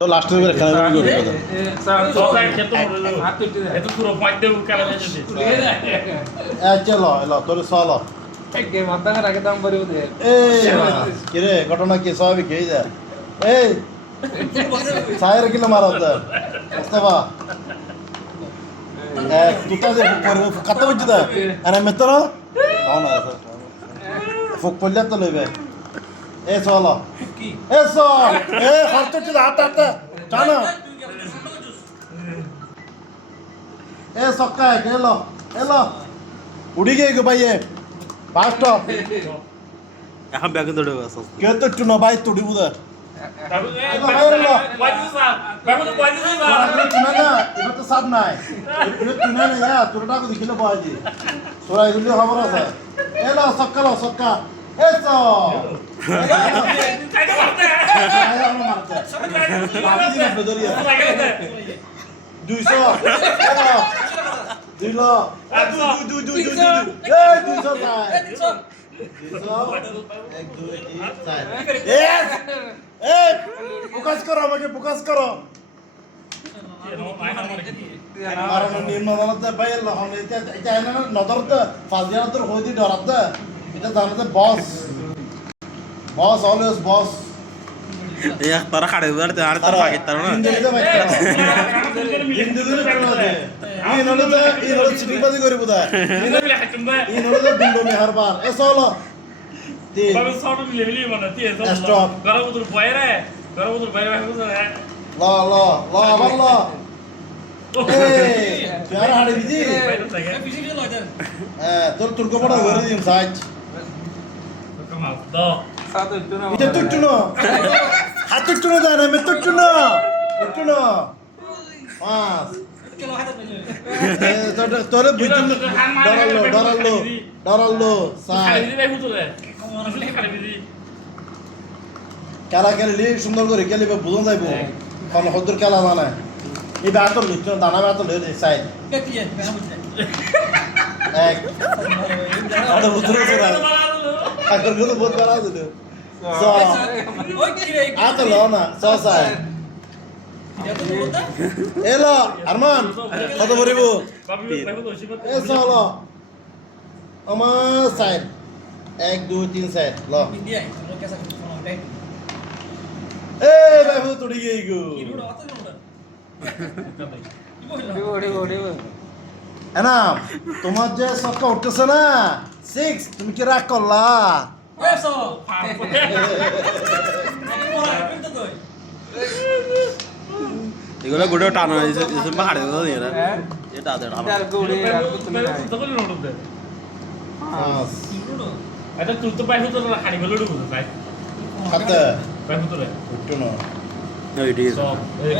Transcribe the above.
তো লাস্টের করে খেলা করে চলো এলো তোর চলো কিরে ঘটনা কি স্বাভাবিক হয়ে যায় এই সায়ের কিলো মারা মুস্তফা তুতা যে কাটা বুঝছি দা আরে মেতর না ফুক পড়লে তো লইবে এ চলো এ চল এ খরচটি হাত হাত টানো এ সক্কা এলো এলো উড়ি গিয়ে গো ভাইয়ে ফাস্ট এখন ব্যাগে দৌড়ে কে তো একটু না ভাই তুড়ি বুদা সাপ নাই তোরটা দেখিলে বাজি তোরা এগুলি খবর আছে এলো সক্কা লো সক্কা এসো দুইশো দুই লো দুইশো ফোকাস করো আমাকে ফোকাস করো নিম্ন দলতে ভাই এটা নদরতে ফাজিয়াতে হইতি ডরাতে এটা জানাতে বস বস অলওয়েজ বস তারা খাড়ে বেড়াতে আর তারা আগে তারা না চিটিবাজি করে বোধ বিন্ডমি হারবার এ চলো স্টপ ল ল ল আবার ল তুই আর হাড়ে বিজি তোর তুলকো পড়া ঘরে দিন সাইজ এটা তো একটু না হাত একটু না জানা আমি তো একটু না পাঁচ তোরে বুঝুন ডরালো সাইজ খেলা খেললি সুন্দর করে খেলিবে বুঝন যাইব কোন হদ্দুর খেলা জানা এই ব্যাতর লুচ্ছ দানা ব্যাতর লয়ে দে সাইড এক আরে বুঝরে সরা আগর গুলো বহুত বাড়া দিল সো আতো লো না সো সাই এলো আরমান কত বরিব এ চলো আমার সাইড 1 2 3 সাইড লো এ বাবু তুড়ি গই গো না তোমার যে সক্কা উঠতেছে না 6 তুমি কি রাগ করলা এগুলো গুড়ে টানা হয়েছে এসব হাড়ে দাও এরা এটা আদে টানা এটা তুই তো পাইছো তো হাড়ি গেল ঢুকু তাই খাতে পাইছো তো রে উঠতো না এইটি সব এই